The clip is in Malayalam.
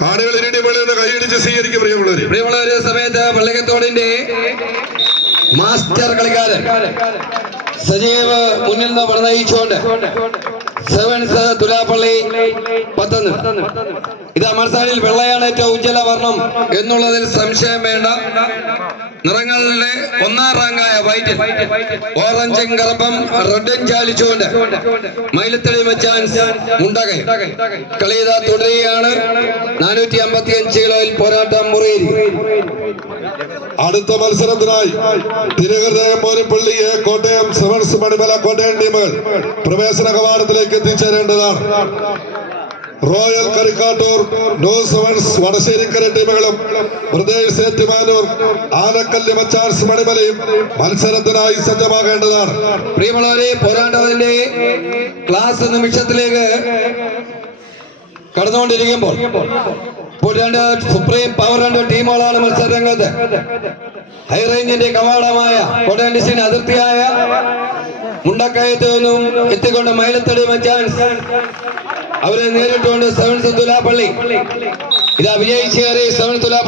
കാണികൾ പള്ളിയുടെ കൈയിടിച്ച് കൈയടിച്ച് സ്വീകരിക്കും പ്രിയമുള്ളവർ പ്രിയമുള്ളവരെ സമയത്ത് പള്ളിക്കത്തോടിന്റെ മാസ്റ്റർ കളിക്കാരൻ സജീവ് മുന്നിൽ നിന്ന് പറഞ്ഞയിച്ചുകൊണ്ട് സെവൻസ് തുലാപ്പള്ളി പത്തന്ന്. ഇതാ മത്സരത്തിൽ വെള്ളയാണ് ഏറ്റവും ഉജ്ജ്വല വർണം എന്നുള്ളതിൽ സംശയം വേണ്ട. നിറങ്ങളുടെ ഒന്നാം റാങ്കായ വൈറ്റിൽ ഓറഞ്ചും കറുപ്പും റെഡും ചാലിച്ചുകൊണ്ട് മൈലത്തടി മച്ചാൻ മുണ്ടകை. കളി ഇതാ തുടരുകയാണ്. നാനൂറ്റി അമ്പത്തി അഞ്ച് കിലോയിൽ പോരാട്ടം മുറിയിൽ. അടുത്ത മത്സരത്തിനായി തിരുഹൃദയം മോനിപ്പള്ളിയെ കോട്ടയം സെവൻസ് മണിമല കോട്ടയം ടീമുകൾ പ്രവേശന കവാടത്തിലേക്ക് എത്തിച്ചേരേണ്ടതാണ്. Royal Karikkattoor new sevens Vadasserikkara ടീമുകളും പ്രദേശ് ഏറ്റുമാനൂർ ആനക്കല്ല് മച്ചാർസ് മണിമലയും മത്സരത്തിനായി സജ്ജമാകേണ്ടതാണ്. പ്രിയമുള്ളവരെ പോരാട്ടത്തിന്റെ ക്ലാസ് നിമിഷത്തിലേക്ക് കടന്നുകൊണ്ടിരിക്കുമ്പോൾ ഇപ്പോൾ രണ്ട് സുപ്രീം പവർ രണ്ട് ടീമുകളാണ് മത്സരരംഗത്ത്. ഹൈറേഞ്ചിന്റെ കവാടമായ കോട്ടയം അതിർത്തിയായ മുണ്ടക്കയത്ത് എത്തിക്കൊണ്ട് മൈലത്തടി മച്ചാൻസ് അവരെ നേരിട്ടുകൊണ്ട് സെവൻസ് തുലാപ്പള്ളി. ഇതാ വിജയിച്ചേറി സെവൻസ് തുലാപ്പള്ളി.